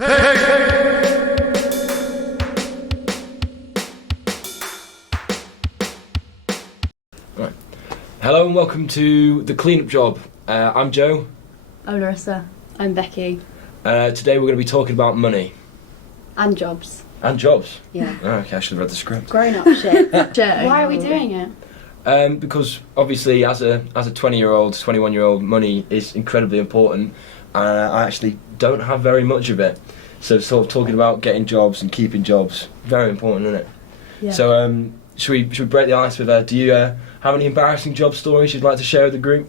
Right. Hello and welcome to The Cleanup Job. I'm Joe. I'm Larissa. I'm Becky. Today we're going to be talking about money. And jobs. And jobs? Yeah. Oh, okay, I should have read the script. Grown up shit. Why are we doing it? Because obviously as a 20-year-old, 21-year-old, money is incredibly important. I actually don't have very much of it. So sort of talking about getting jobs and keeping jobs, very important, isn't it? Yeah. So should we break the ice with do you have any embarrassing job stories you'd like to share with the group?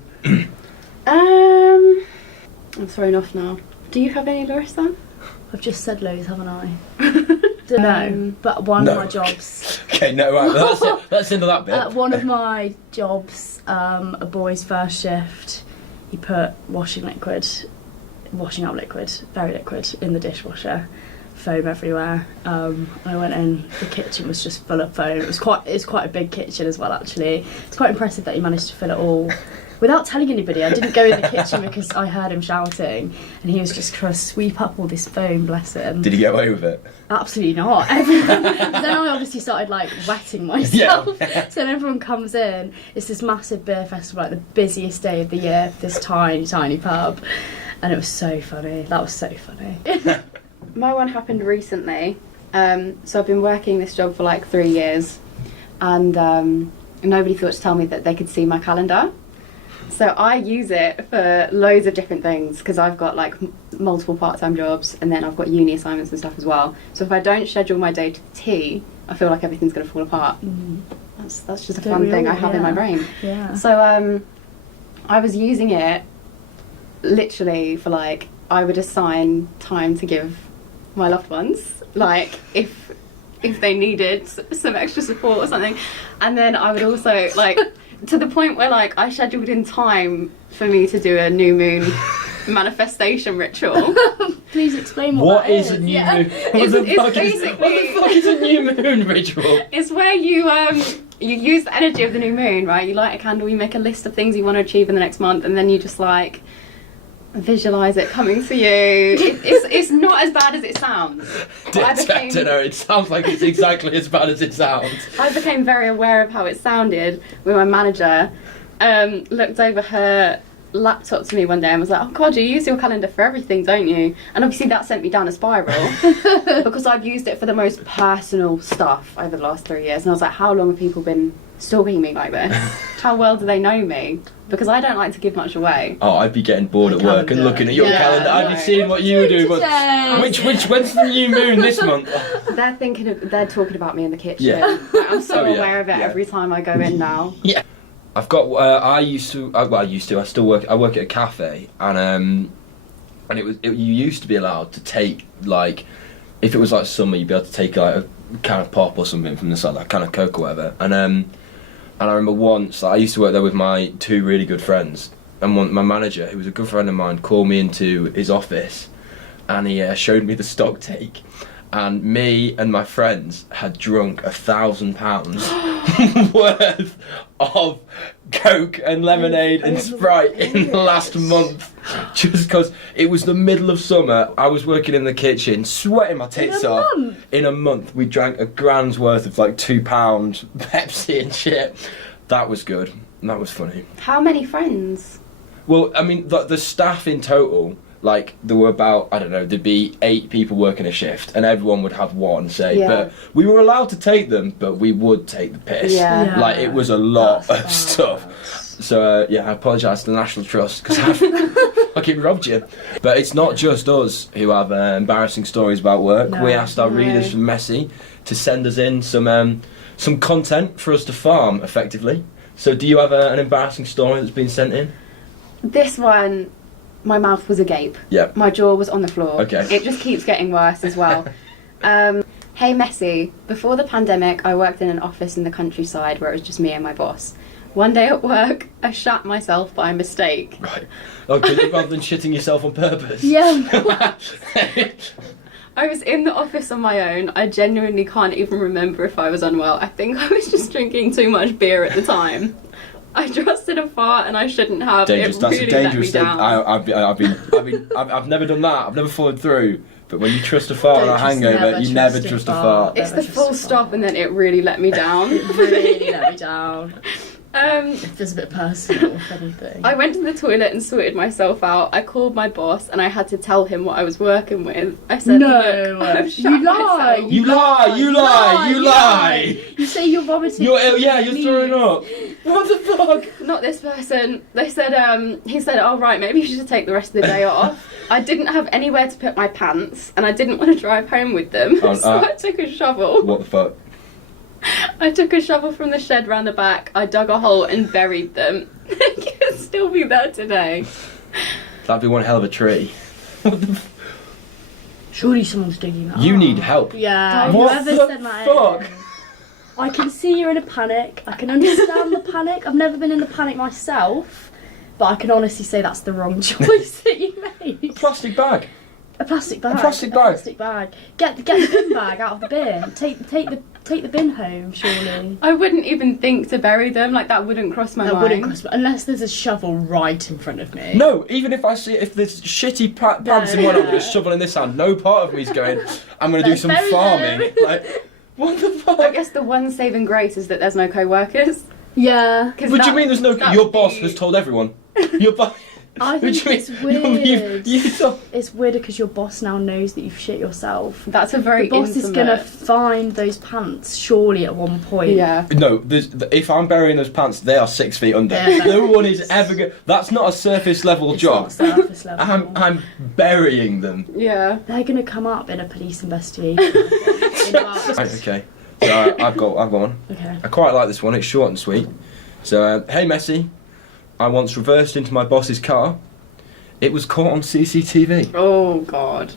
I'm thrown off now. Do you have any, Larissa? I've just said loads, haven't I? No, but one of my jobs. Okay, no, right, let's into that bit. One of my jobs, a boy's first shift, he put washing up liquid, very liquid, in the dishwasher, foam everywhere. I went in, the kitchen was just full of foam. It was quite a big kitchen as well, actually. It's quite impressive that he managed to fill it all without telling anybody. I didn't go in the kitchen because I heard him shouting, and he was just trying to sweep up all this foam, bless him. Did he get away with it? Absolutely not. Then I obviously started wetting myself. Yeah. So then everyone comes in. It's this massive beer festival, the busiest day of the year for this tiny pub, and it was so funny. That was so funny. My one happened recently. So I've been working this job for 3 years, and nobody thought to tell me that they could see my calendar. So I use it for loads of different things because I've got multiple part-time jobs, and then I've got uni assignments and stuff as well. So if I don't schedule my day to the T, I feel like everything's going to fall apart. That's just a fun thing I have in my brain. Yeah. So I was using it literally for I would assign time to give my loved ones, if they needed some extra support or something, and then I would also to the point where I scheduled in time for me to do a new moon manifestation ritual. Please explain what is a new moon? What the fuck is a new moon ritual? It's where you use the energy of the new moon, right? You light a candle, you make a list of things you want to achieve in the next month, and then you just visualize it coming to you. It's not as bad as it sounds. It sounds like it's exactly as bad as it sounds. I became very aware of how it sounded when my manager looked over her laptop to me one day and was like, "Oh God, you use your calendar for everything, don't you?" And obviously that sent me down a spiral because I've used it for the most personal stuff over the last 3 years, and I was like, how long have people been stalking me like this? How well do they know me? Because I don't like to give much away. Oh, I'd be getting bored at work and looking at your calendar. I'd be seeing what you were doing. When's the new moon this month? They're talking about me in the kitchen. Yeah. I'm so aware of it every time I go in now. Yeah. I've got. I still work. I work at a cafe, and you used to be allowed to take if it was summer, you'd be able to take a can of pop or something from the side, like can of Coke or whatever. And I remember once I used to work there with my two really good friends, and my manager, who was a good friend of mine, called me into his office, and he showed me the stock take. And me and my friends had drunk £1,000 worth of Coke and lemonade and Sprite in the last month, just because it was the middle of summer. I was working in the kitchen, sweating my tits off. In a month, we drank a grand's worth of £2 Pepsi and shit. That was good. That was funny. How many friends? Well, I mean, the staff in total. There were about, I don't know, there'd be 8 people working a shift, and everyone would have one, but we were allowed to take them, but we would take the piss. Yeah. It was a lot of stuff. So, I apologise to the National Trust, because I've fucking robbed you. But it's not just us who have embarrassing stories about work. No. We asked our readers from Messy to send us in some content for us to farm, effectively. So do you have an embarrassing story that's been sent in? This one... My mouth was agape. Yeah. My jaw was on the floor. Okay. It just keeps getting worse as well. Hey Messy, before the pandemic I worked in an office in the countryside where it was just me and my boss. One day at work I shat myself by mistake. Right. Okay, rather than shitting yourself on purpose. Yeah. I was in the office on my own. I genuinely can't even remember if I was unwell. I think I was just drinking too much beer at the time. I trusted a fart and I shouldn't have. Dangerous. It That's really a dangerous let me thing. down. I've never done that. I've never followed through. But when you trust a fart on a hangover, you never trust a fart. It's the full stop, and then it really let me down. It really let me down. If there's a bit personal, if anything. I went to the toilet and sorted myself out. I called my boss and I had to tell him what I was working with. I said, No, look, I've shot you lie. myself. You lie. You say you're vomiting. You're throwing up. What the fuck? Not this person. They said, he said, oh right, maybe you should take the rest of the day off. I didn't have anywhere to put my pants and I didn't want to drive home with them. So I took a shovel. What the fuck? I took a shovel from the shed round the back, I dug a hole and buried them. They could still be there today. That'd be one hell of a tree. Surely someone's digging that You up. need help. Yeah. What Whoever the said that fuck? I can see you're in a panic. I can understand the panic. I've never been in a panic myself, but I can honestly say that's the wrong choice that you made. Plastic bag. A plastic bag. plastic bag. A plastic bag. Get the bin bag out of the bin. Take the bin home, surely. I wouldn't even think to bury them, like that wouldn't cross my mind. That wouldn't cross, unless there's a shovel right in front of me. No, even if there's shitty pants in one, I'm with a shovel in this hand. No part of me's going, I'm going to do some bury farming. them. Like, what the fuck? I guess the one saving grace is that there's no co-workers. Yeah. What do you mean there's no... Your boss has told everyone. Your boss... I think it's weird. It's weird because your boss now knows that you've shit yourself. That's a very The boss is going to find those pants, surely, at one point. Yeah. No, if I'm burying those pants, they are 6 feet under. Yeah, no one is ever going... That's not a surface level job. It's not surface level. I'm burying them. Yeah. They're going to come up in a police investigation. Right, okay. So I've got one. Okay. I quite like this one. It's short and sweet. So, hey Messi, I once reversed into my boss's car. It was caught on CCTV. Oh God.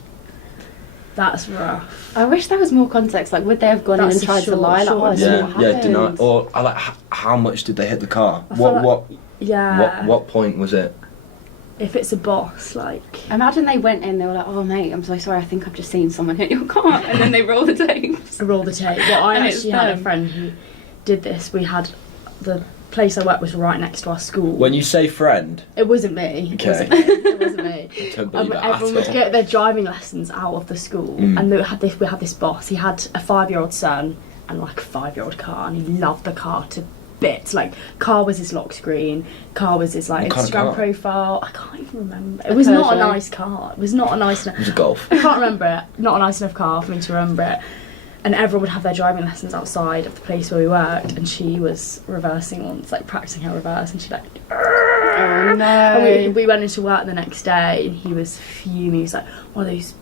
That's rough. I wish there was more context. Like, would they have gone in and tried to lie? Like, oh, I see what happened. deny. Or like, how much did they hit the car? What point was it? If it's a boss, like... Imagine they went in, they were like, oh mate, I'm so sorry, I think I've just seen someone hit your car. And then they roll the tapes. Roll the tape. Well, I And actually it's had a them. friend who did this. We had... The place I worked was right next to our school. When you say friend... It wasn't me. Okay. It wasn't me. I don't believe that Everyone would get their driving lessons out of the school, and we had this boss. He had a 5-year-old son and like a 5-year-old car, and he loved the car to bits. Like, car was his lock screen, car was his like What kind of Instagram car? profile. I can't even remember. It was not a nice car. It was not a nice enough. It was a Golf. I can't remember it. Not a nice enough car for me to remember it. And everyone would have their driving lessons outside of the place where we worked, and she was reversing once, like practicing her reverse, and she like... Oh no. And we went into work the next day, and he was fuming. He was like, one of those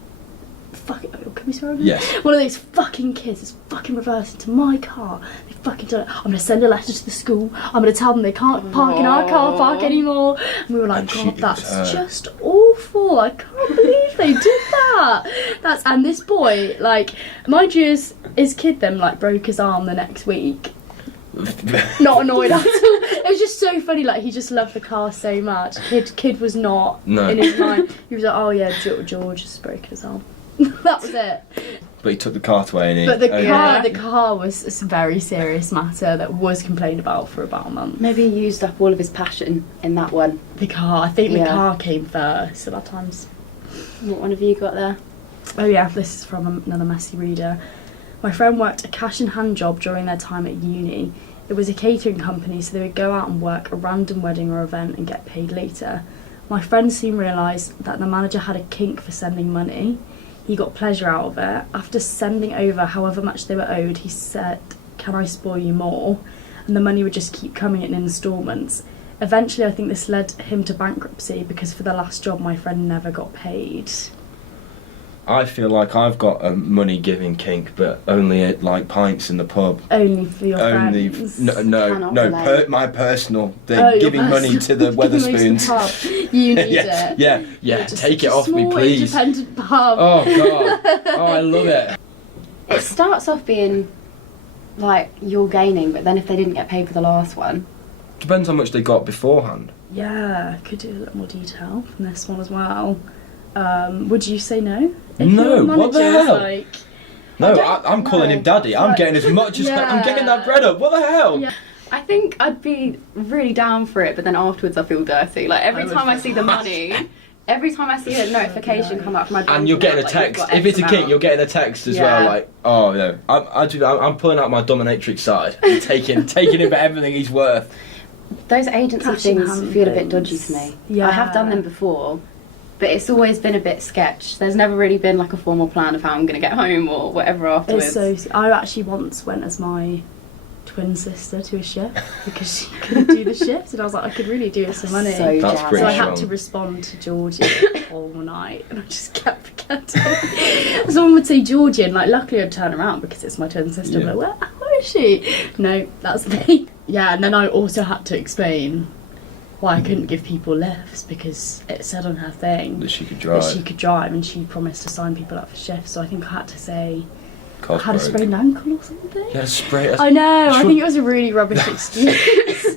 fucking... Can we swear on this? Yes. One of those fucking kids is fucking reversing to my car. They fucking done it. I'm going to send a letter to the school. I'm going to tell them they can't park in our car park anymore. And we were like, God, that's just awful. I can't believe they did that. And this boy, like, mind you, his kid then, like, broke his arm the next week. Not annoyed at all. It was just so funny. Like, he just loved the car so much. Kid was not in his mind. He was like, oh yeah, George has broken his arm. That was it. But he took the car away, and But the car was a very serious matter that was complained about for about a month. Maybe he used up all of his passion in that one. The car, I think the car came first a lot of times. What one have you got there? Oh yeah, this is from another messy reader. My friend worked a cash in hand job during their time at uni. It was a catering company, so they would go out and work a random wedding or event and get paid later. My friend soon realised that the manager had a kink for sending money. He got pleasure out of it. After sending over however much they were owed, he said, "Can I spoil you more?" And the money would just keep coming in instalments. Eventually, I think this led him to bankruptcy because for the last job, my friend never got paid. I feel like I've got a money giving kink, but only at like pints in the pub. Only for your friends. My personal thing, giving money to the Weatherspoons. You need it. Yeah. Take it off me, small, please. Independent pub. Oh God. Oh, I love it. It starts off being like you're gaining, but then if they didn't get paid for the last one, Depends how much they got beforehand. Yeah, could do a little more detail from this one as well. Would you say no? No, what the hell? Like, no, I'm calling him daddy. I'm getting as much as I'm getting that bread up. What the hell? Yeah. I think I'd be really down for it, but then afterwards I feel dirty. Like every time I see the money, Every time I see a notification come up from my bank, And you're getting a like, text. you've got If it's a X kid, amount. you're getting a text as Yeah. well. Like, oh no, I'm pulling out my dominatrix side, and taking him for everything he's worth. Those agency Cash in things hand feel a bit things. dodgy to me. Yeah. I have done them before, but it's always been a bit sketch. There's never really been like a formal plan of how I'm going to get home or whatever afterwards. It's so. I actually once went as my twin sister to a shift because she couldn't do the shift, and I was like, I could really do with some money. So That's jazzy. pretty So I had strong. to respond to Georgie all night, and I just kept forgetting. Someone would say Georgie, and like luckily I'd turn around because it's my twin sister. Yeah. I'm like, where is she? No, that's me. Yeah, and then I also had to explain why I couldn't give people lifts because it said on her thing That she could drive. that she could drive, and she promised to sign people up for shifts. So I think I had to say I had a Cosgrove. sprained ankle or something. Yeah, spray. I know. I Sure. think it was a really rubbish excuse.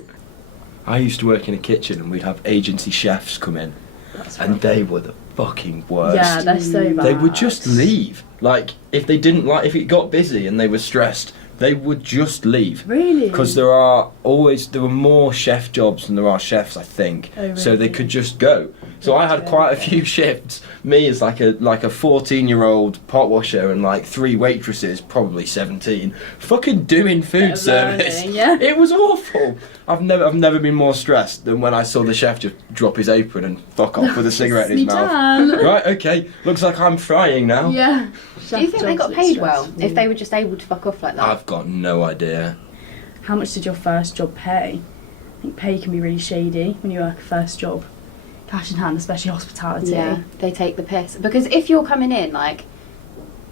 I used to work in a kitchen, and we'd have agency chefs come in, That's and they were the fucking worst. Yeah, they're so bad. They would just leave. Like, if they didn't like, if it got busy and they were stressed, they would just leave. Really? Because there were more chef jobs than there are chefs, I think. Oh, So they really? could just go. So I had quite a Okay. few shifts. Me as like a 14-year-old pot washer and like 3 waitresses, probably 17, fucking doing Bit food of service. learning, yeah. It was awful. I've never been more stressed than when I saw the chef just drop his apron and fuck off with a cigarette in his Me mouth. done. Right, okay. Looks like I'm frying now. Yeah. Do you think they got paid well if they were just able to fuck off like that? I've got no idea. How much did your first job pay? I think pay can be really shady when you work a first job. Cash in hand, especially hospitality. Yeah, they take the piss. Because if you're coming in, like,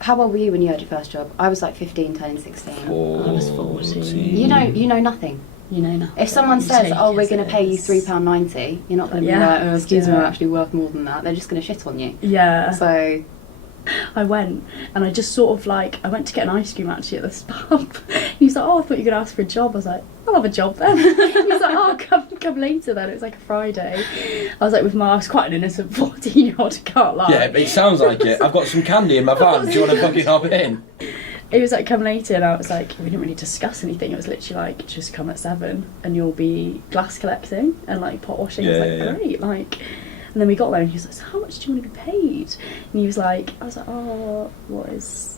how old were you when you had your first job? I was like 15, turning 16. I was 14. You know nothing. You know nothing. If someone You says, take "Oh, we're as going to it pay you is. £3.90," you're not going to Yeah, be like, "Oh, excuse me, yeah. I'm actually worth more than that." They're just going to shit on you. Yeah. So I went and I just sort of like, I went to get an ice cream actually at this pub. He was like, oh, I thought you were going to ask for a job. I was like, I'll have a job then. He was like, oh, come later then. It was like a Friday. I was like, I was quite an innocent 14-year-old, I can't lie. Yeah, it sounds like it. I've got some candy in my van. Do you want to fucking hop in? It was like, come later, and I was like, we didn't really discuss anything. It was literally like, just come at 7 and you'll be glass collecting and like pot washing. I was Yeah, like, great. Like, and then we got there and he was like, so how much do you want to be paid? And he was like, I was like, oh,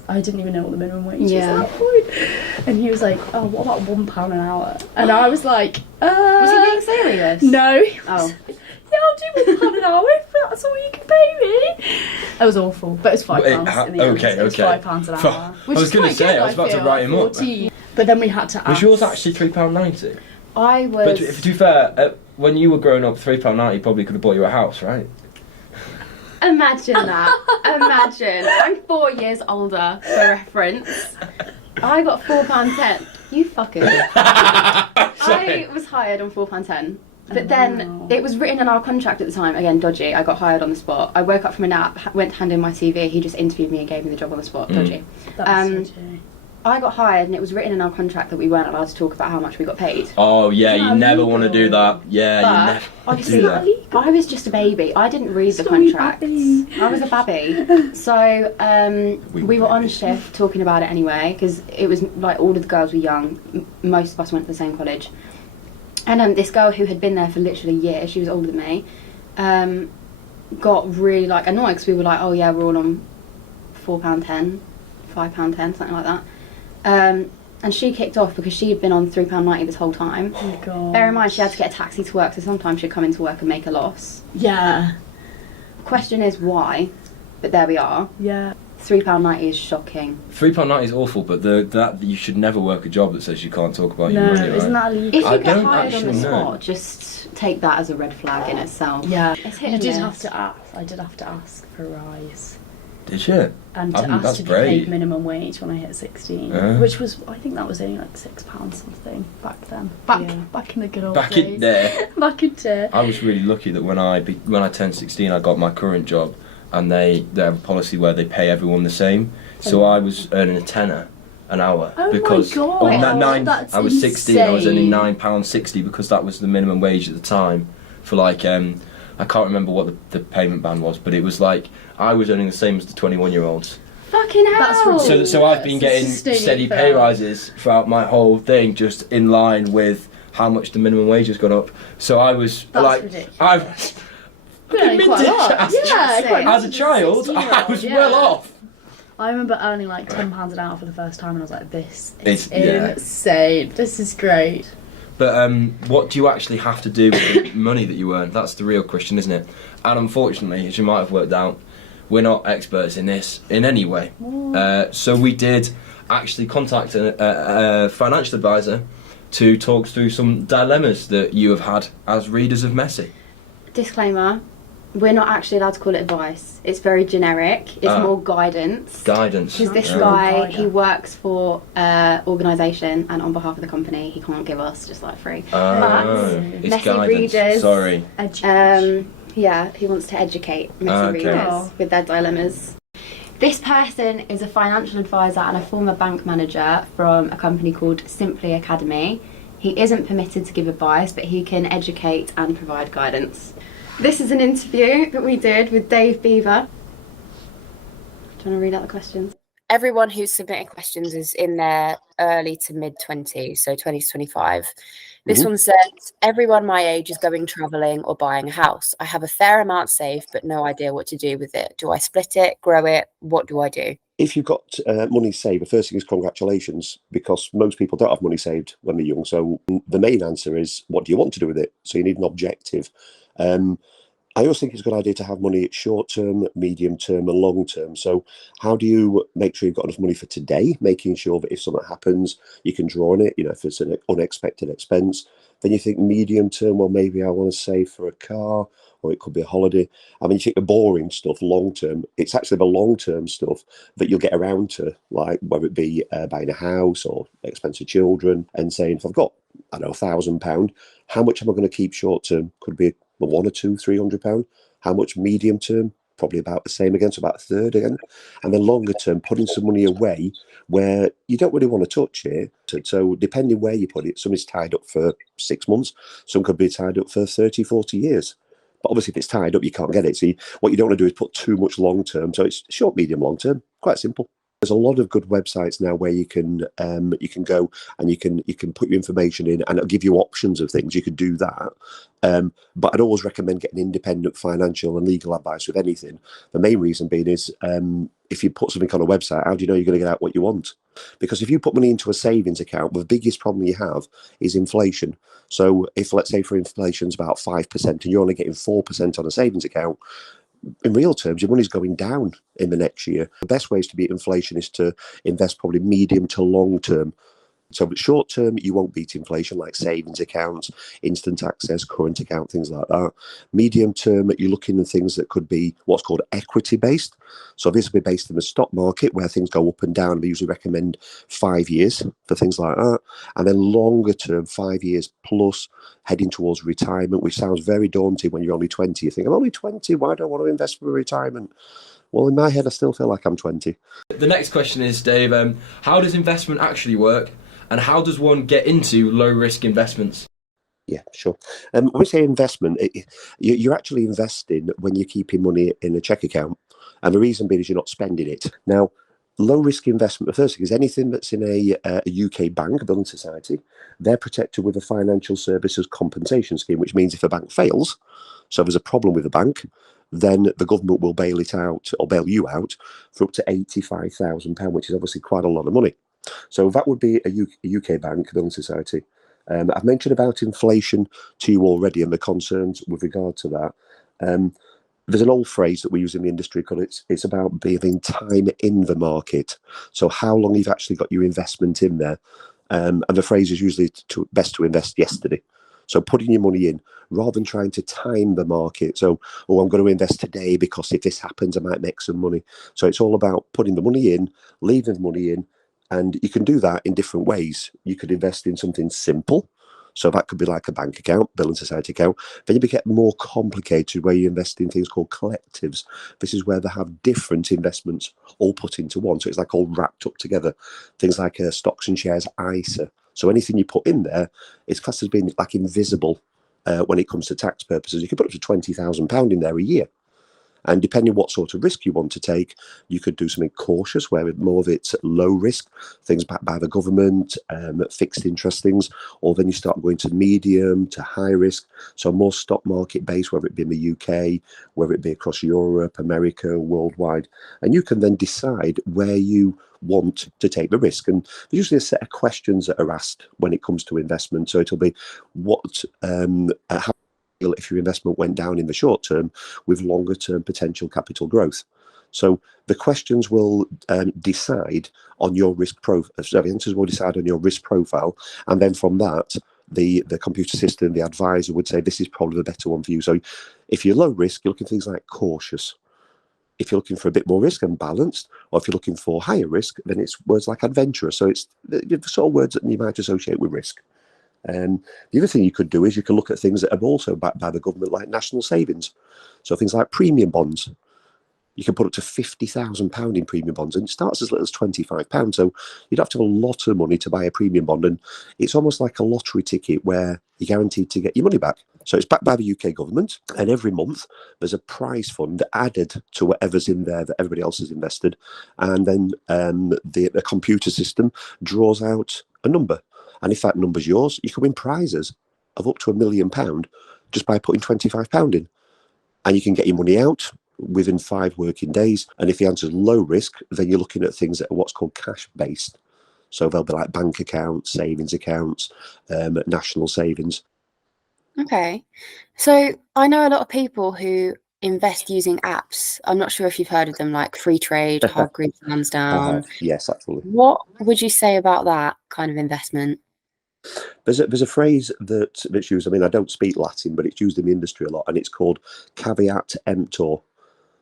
I didn't even know what the minimum wage was Yeah. at that point. And he was like, oh, what about £1 an hour? And I was like, was he being serious? No. He was Oh. like, yeah, I'll do £1 an hour if that's all you can pay me. It was awful, but it was £5 Wait, in the end. okay, It was okay. £5 an Fuck. hour. I was gonna quite say, good, I was about to feel, write him up. 14. But then we had to ask. Was yours actually £3.90? I was. But to be fair, when you were growing up, £3.90 probably could have bought you a house, right? Imagine that. Imagine. I'm 4 years older, for reference. I got £4.10. You fuckers. I was hired on £4.10. But then Wow. it was written in our contract at the time, again, dodgy. I got hired on the spot. I woke up from a nap, went to hand in my CV. He just interviewed me and gave me the job on the spot. Dodgy. That's so true. I got hired and it was written in our contract that we weren't allowed to talk about how much we got paid. Oh yeah, Isn't you that never want to do illegal? that. Yeah, But you never obviously, do that. I was just a baby. I didn't read the Sorry, contract. babby. I was a babby. So we were on babies. shift talking about it anyway because it was like all of the girls were young. Most of us went to the same college. And this girl who had been there for literally a year, she was older than me, got really like annoyed because we were like, oh yeah, we're all on £4.10, £5.10, something like that. And she kicked off because she had been on £3.90 this whole time. Oh my god. Bear in mind, she had to get a taxi to work, so sometimes she'd come into work and make a loss. Yeah. Question is why, but there we are. Yeah. £3.90 is shocking. £3.90 is awful, but that you should never work a job that says you can't talk about your No, money, right? isn't that If illegal? you I get don't hired on the actually know. spot, just take that as a red flag in itself. Yeah. It's hit You and did miss. have to ask. I did have to ask for a rise. Did you? And to ask that's to be brave. paid minimum wage when I hit 16, Yeah. which was, I think that was only like £6 something back then. Back in the good old Back days. in there. Back in there. I was really lucky that when I turned 16, I got my current job, and they have a policy where they pay everyone the same. So I was earning a tenner an hour Oh my because God, on that that's I was 16. I was earning insane. £9.60 because that was the minimum wage at the time. For like I can't remember what the payment band was, but it was like I was earning the same as the 21-year-olds. Fucking hell! That's ridiculous. So I've been getting Sustaining steady for- pay rises throughout my whole thing, just in line with how much the minimum wage has gone up. So I was That's like, ridiculous. I was Earning quite a lot. As a child, I was well off. I remember earning like £10 an hour for the first time, and I was like, "This is Yeah. insane. This is great." But what do you actually have to do with the money that you earn? That's the real question, isn't it? And unfortunately, as you might have worked out, we're not experts in this in any way. So we did actually contact a financial advisor to talk through some dilemmas that you have had as readers of Messi. Disclaimer, we're not actually allowed to call it advice. It's very generic. It's more guidance. Guidance. Because this guy, he works for an organisation, and on behalf of the company, he can't give us just like free. But it's Messi guidance. readers, Sorry. yeah, he wants to educate Messi readers with their dilemmas. This person is a financial advisor and a former bank manager from a company called Simply Academy. He isn't permitted to give advice, but he can educate and provide guidance. This is an interview that we did with Dave Beever. Do you want to read out the questions? Everyone who's submitting questions is in their early to mid 20s, so 20 to 25. This one says, everyone my age is going travelling or buying a house. I have a fair amount saved, but no idea what to do with it. Do I split it, grow it? What do I do? If you've got money saved, the first thing is congratulations, because most people don't have money saved when they're young. So the main answer is, what do you want to do with it? So you need an objective. I always think it's a good idea to have money short term, medium term, and long term. So how do you make sure you've got enough money for today, making sure that if something happens, you can draw on it, if it's an unexpected expense. Then you think medium term, well, maybe I want to save for a car, or it could be a holiday. I mean, you think the boring stuff, long term, it's actually the long term stuff that you'll get around to, like whether it be buying a house or expensive children, and saying, if I've got, I don't know, £1,000, how much am I going to keep short term? Could be £100 or £300. How much medium term? Probably about the same again, so about a third again. And then longer term, putting some money away where you don't really want to touch it. So depending where you put it, some is tied up for 6 months, some could be tied up for 30, 40 years. But obviously if it's tied up, you can't get it. So what you don't want to do is put too much long term. So it's short, medium, long term, quite simple. There's a lot of good websites now where you can go and you can put your information in, and it'll give you options of things. You could do that, but I'd always recommend getting independent financial and legal advice with anything. The main reason being is if you put something on a website, how do you know you're going to get out what you want? Because if you put money into a savings account, the biggest problem you have is inflation. So if, let's say, for inflation's about 5% and you're only getting 4% on a savings account, in real terms, your money's going down in the next year. The best ways to beat inflation is to invest probably medium to long term. So short term, you won't beat inflation, like savings accounts, instant access, current account, things like that. Medium term, you're looking at things that could be what's called equity based. So this will be based in the stock market where things go up and down. We usually recommend 5 years for things like that. And then longer term, 5 years plus, heading towards retirement, which sounds very daunting when you're only 20. You think, I'm only 20, why do I want to invest for retirement? Well, in my head, I still feel like I'm 20. The next question is, Dave, how does investment actually work? And how does one get into low-risk investments? Yeah, sure. When we say investment, you're actually investing when you're keeping money in a check account. And the reason being is you're not spending it. Now, low-risk investment, the first thing is anything that's in a UK bank, a building society, they're protected with a financial services compensation scheme, which means if a bank fails, so there's a problem with the bank, then the government will bail it out or bail you out for up to £85,000, which is obviously quite a lot of money. So that would be a UK bank, building society. I've mentioned about inflation to you already and the concerns with regard to that. There's an old phrase that we use in the industry called it's about being time in the market. So how long you've actually got your investment in there. And the phrase is usually best to invest yesterday. So putting your money in rather than trying to time the market. So, I'm going to invest today because if this happens, I might make some money. So it's all about putting the money in, leaving the money in. And you can do that in different ways. You could invest in something simple. So that could be like a bank account, building society account. Then you get more complicated where you invest in things called collectives. This is where they have different investments all put into one. So it's like all wrapped up together. Things like stocks and shares, ISA. So anything you put in there, it's classed as being like invisible when it comes to tax purposes. You can put up to £20,000 in there a year. And depending what sort of risk you want to take, you could do something cautious, where more of it's low risk, things backed by the government, fixed interest things, or then you start going to medium to high risk, so more stock market based, whether it be in the UK, whether it be across Europe, America, worldwide. And you can then decide where you want to take the risk. And there's usually a set of questions that are asked when it comes to investment. So it'll be how if your investment went down in the short term with longer term potential capital growth. So the questions will decide on your risk profile. So the answers will decide on your risk profile, and then from that, the computer system, the advisor would say this is probably the better one for you. So if you're low risk, you're looking for things like cautious. If you're looking for a bit more risk and balanced, or if you're looking for higher risk, then it's words like adventurous. So it's the sort of words that you might associate with risk. The other thing you could do is you can look at things that are also backed by the government, like national savings. So things like premium bonds. You can put up to £50,000 in premium bonds, and it starts as little as £25. So you'd have to have a lot of money to buy a premium bond, and it's almost like a lottery ticket where you're guaranteed to get your money back. So it's backed by the UK government, and every month there's a prize fund added to whatever's in there that everybody else has invested, and then the computer system draws out a number. And if that number's yours, you can win prizes of up to £1 million just by putting £25 in. And you can get your money out within 5 working days. And if the answer's low risk, then you're looking at things that are what's called cash-based. So they'll be like bank accounts, savings accounts, national savings. Okay. So I know a lot of people who invest using apps. I'm not sure if you've heard of them, like Free Trade, Hargreaves Lansdown. Yes, absolutely. What would you say about that kind of investment? There's a phrase that's used. I mean, I don't speak Latin, but it's used in the industry a lot, and it's called caveat emptor.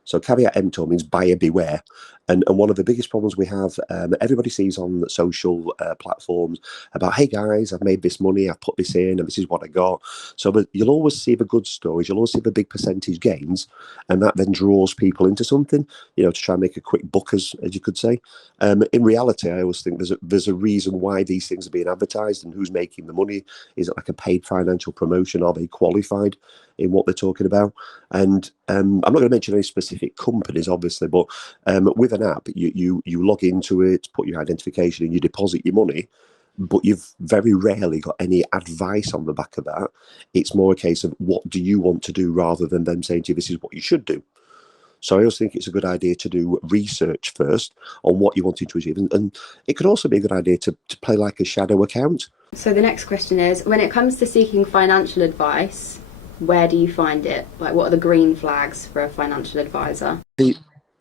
So caveat emptor means buyer beware. And one of the biggest problems we have, everybody sees on social platforms about, hey guys, I've made this money, I've put this in, and this is what I got. So you'll always see the good stories, you'll always see the big percentage gains, and that then draws people into something, to try and make a quick buck, as you could say. In reality, I always think there's a reason why these things are being advertised and who's making the money. Is it like a paid financial promotion? Are they qualified in what they're talking about? And I'm not going to mention any specific companies, obviously, but with an app, you log into it, put your identification in, you deposit your money, but you've very rarely got any advice on the back of that. It's more a case of what do you want to do rather than them saying to you, this is what you should do. So I always think it's a good idea to do research first on what you wanted to achieve. And it could also be a good idea to play like a shadow account. So the next question is, when it comes to seeking financial advice, where do you find it? Like, what are the green flags for a financial advisor?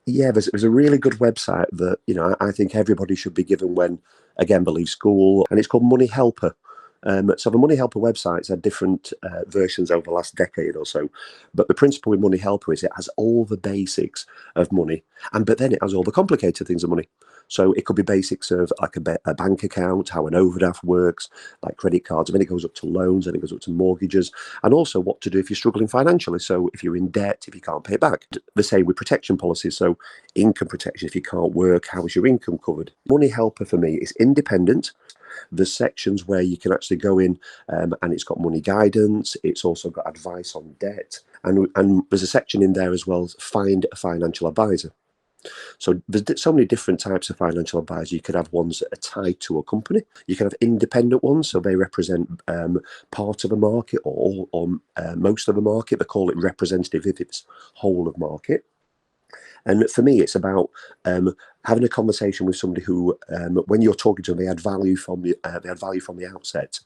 There's a really good website that, I think everybody should be given when, again, they leave school, and it's called Money Helper. So the Money Helper websites had different versions over the last decade or so, but the principle with Money Helper is it has all the basics of money, but then it has all the complicated things of money. So it could be basics of like a bank account, how an overdraft works, like credit cards, and then it goes up to loans, and it goes up to mortgages, and also what to do if you're struggling financially. So if you're in debt, if you can't pay it back. The same with protection policies. So income protection, if you can't work, how is your income covered? Money Helper for me is independent. There's sections where you can actually go in and it's got money guidance. It's also got advice on debt. And there's a section in there as well, find a financial advisor. So there's so many different types of financial advisors. You could have ones that are tied to a company. You can have independent ones, so they represent part of a market or most of a market. They call it representative if it's whole of market. And for me, it's about having a conversation with somebody who, when you're talking to them, they add value from the outset.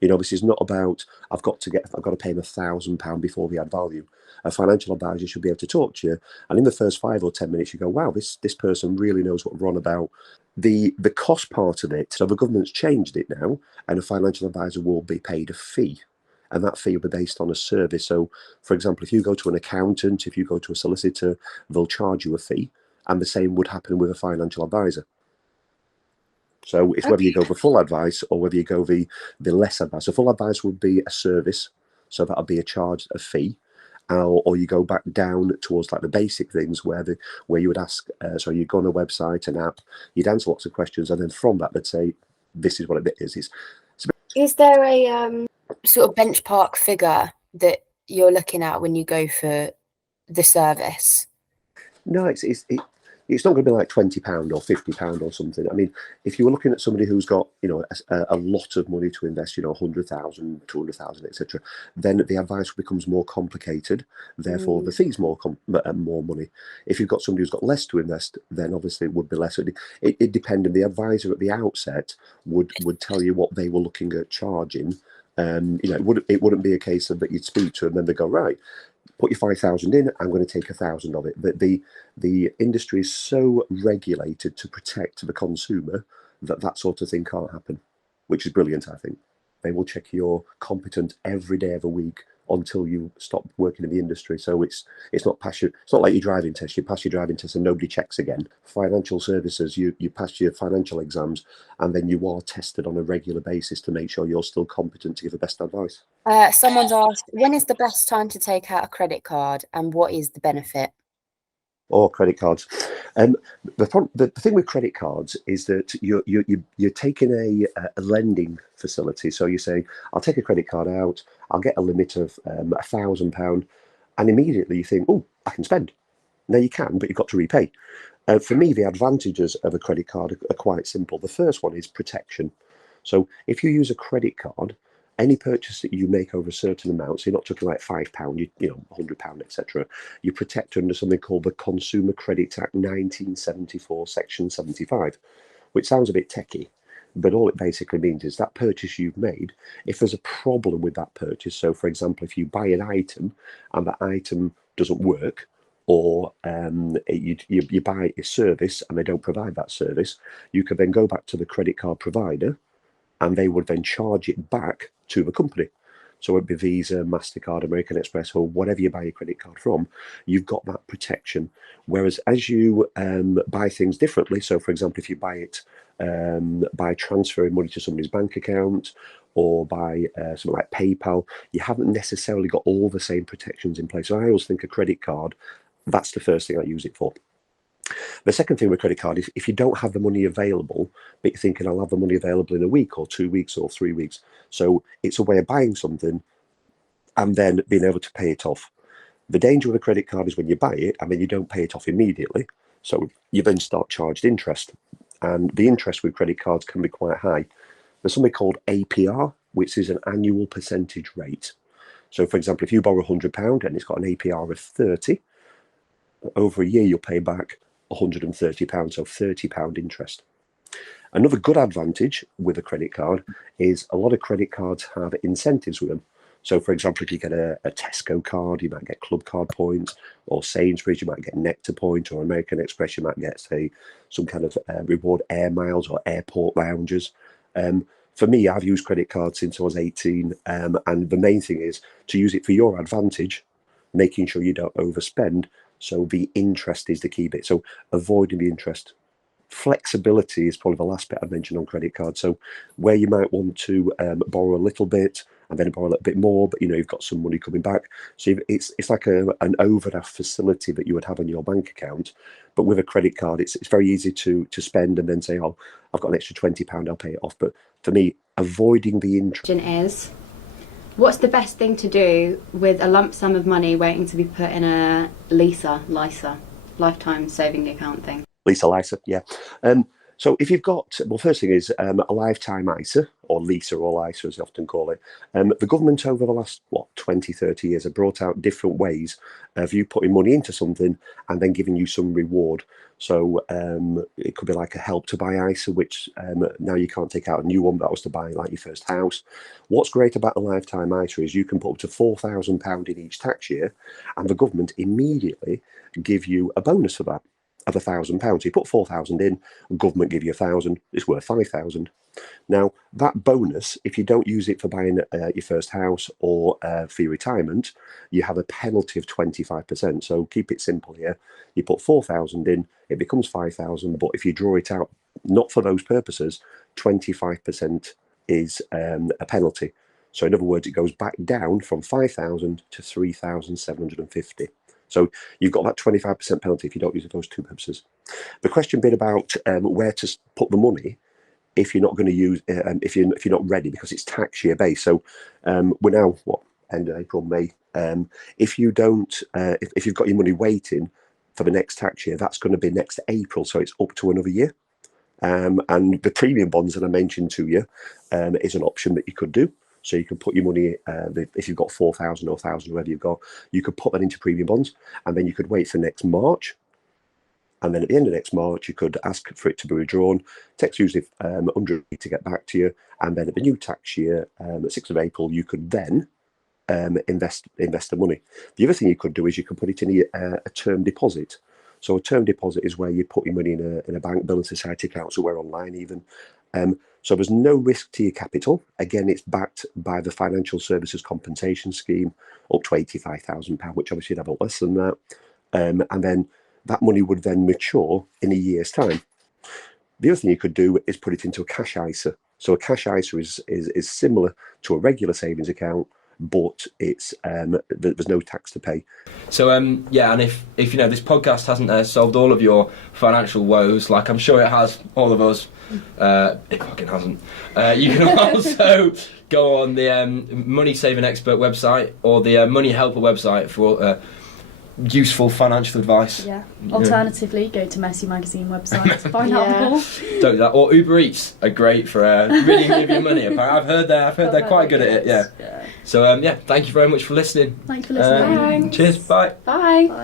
This is not about I've got to pay them £1,000 before they add value. A financial advisor should be able to talk to you, and in the first 5 or 10 minutes, you go, "Wow, this person really knows what we're on about." The cost part of it. So the government's changed it now, and a financial advisor will be paid a fee. And that fee will be based on a service. So, for example, if you go to an accountant, if you go to a solicitor, they'll charge you a fee. And the same would happen with a financial advisor. So it's whether you go for full advice or whether you go the less advice. So full advice would be a service. So that'll be a charge, a fee. Or you go back down towards like the basic things where you would ask, so you go on a website, an app, you'd answer lots of questions. And then from that, they'd say, this is what it is. Is there a sort of benchmark figure that you're looking at when you go for the service? No, it's not going to be like £20 or £50 or something. I mean, if you were looking at somebody who's got, you know, a lot of money to invest, you know, 100,000, 200,000, etc., then the advice becomes more complicated. Therefore, the fees more money. If you've got somebody who's got less to invest, then obviously it would be less. It depended. The advisor at the outset would tell you what they were looking at charging. You know, it wouldn't be a case of that you'd speak to them and then they go, right, put your 5,000 in, I'm going to take 1,000 of it. But the industry is so regulated to protect the consumer that sort of thing can't happen, which is brilliant, I think. They will check you're competent every day of the week until you stop working in the industry. So it's not it's not like your driving test. You pass your driving test and nobody checks again. Financial services, you pass your financial exams and then you are tested on a regular basis to make sure you're still competent to give the best advice. Someone's asked, when is the best time to take out a credit card and what is the benefit? Or credit cards. The thing with credit cards is that you're taking a lending facility. So you say, I'll take a credit card out, I'll get a limit of £1,000, and immediately you think, oh, I can spend. Now you can, but you've got to repay. For me, the advantages of a credit card are quite simple. The first one is protection. So if you use a credit card, any purchase that you make over a certain amount, so you're not talking like £5, you know, £100, etc., you protect under something called the Consumer Credit Act 1974, Section 75, which sounds a bit techie, but all it basically means is that purchase you've made, if there's a problem with that purchase, so for example, if you buy an item and that item doesn't work, or you buy a service and they don't provide that service, you can then go back to the credit card provider and they would then charge it back to the company. So it'd be Visa, MasterCard, American Express, or whatever you buy your credit card from, you've got that protection. Whereas as you buy things differently, so for example, if you buy it by transferring money to somebody's bank account or by something like PayPal, you haven't necessarily got all the same protections in place. So I always think a credit card, that's the first thing I use it for. The second thing with credit card is if you don't have the money available, but you're thinking I'll have the money available in a week or 2 weeks or 3 weeks. So it's a way of buying something and then being able to pay it off. The danger with a credit card is when you buy it and then you don't pay it off immediately. So you then start charged interest. And the interest with credit cards can be quite high. There's something called APR, which is an annual percentage rate. So for example, if you borrow £100 and it's got an APR of 30, over a year you'll pay back £130, so £30 interest. Another good advantage with a credit card is a lot of credit cards have incentives with them. So for example, if you get a Tesco card, you might get club card points, or Sainsbury's, you might get Nectar point, or American Express, you might get, say, some kind of reward air miles or airport lounges. For me, I've used credit cards since I was 18, and the main thing is to use it for your advantage, making sure you don't overspend. So the interest is the key bit. So avoiding the interest. Flexibility is probably the last bit I mentioned on credit cards. So where you might want to borrow a little bit and then borrow a little bit more, but you know you've got some money coming back. So it's like an overdraft facility that you would have on your bank account. But with a credit card, it's very easy to spend and then say, oh, I've got an extra £20, I'll pay it off. But for me, avoiding the interest is, what's the best thing to do with a lump sum of money waiting to be put in a LISA, lifetime saving account thing? LISA, yeah. So if you've got, well, first thing is a lifetime ISA, or LISA, or ISA as they often call it. The government over the last, 20, 30 years have brought out different ways of you putting money into something and then giving you some reward. So it could be like a help to buy ISA, which now you can't take out a new one, but that was to buy like your first house. What's great about a lifetime ISA is you can put up to £4,000 in each tax year, and the government immediately give you a bonus for that of £1,000. So you put 4,000 in, government give you 1,000, it's worth 5,000. Now that bonus, if you don't use it for buying your first house or for your retirement, you have a penalty of 25%. So keep it simple here. You put 4,000 in, it becomes 5,000, but if you draw it out not for those purposes, 25% is a penalty. So in other words, it goes back down from 5,000 to 3,750. So you've got that 25% penalty if you don't use it for those two purposes. The question been about where to put the money if you're not going to use, if you're not ready, because it's tax year based. So we're now end of April, May. If you don't, if you've got your money waiting for the next tax year, that's going to be next April, so it's up to another year. And the premium bonds that I mentioned to you is an option that you could do. So you can put your money, if you've got 4,000 or 1,000, whatever you've got, you could put that into premium bonds, and then you could wait for next March. And then at the end of next March, you could ask for it to be withdrawn. It takes usually 100 days to get back to you. And then at the new tax year, at 6th of April, you could then invest the money. The other thing you could do is you can put it in a term deposit. So a term deposit is where you put your money in a bank, building society account, so we're online even. So there's no risk to your capital. Again, it's backed by the Financial Services Compensation Scheme, up to £85,000, which obviously you'd have a lot less than that. And then that money would then mature in a year's time. The other thing you could do is put it into a cash ISA. So a cash ISA is similar to a regular savings account, but it's there's no tax to pay. So yeah, and if you know this podcast hasn't solved all of your financial woes, like I'm sure it has all of us, it fucking hasn't. You can also go on the Money Saving Expert website or the Money Helper website for useful financial advice. Yeah. Alternatively, go to Messy Magazine website to find out more. Don't do that. Or Uber Eats are great for really giving you money. I've heard they're quite good at it. Yeah. So yeah, thank you very much for listening. Thanks for listening. Cheers. Bye. Bye.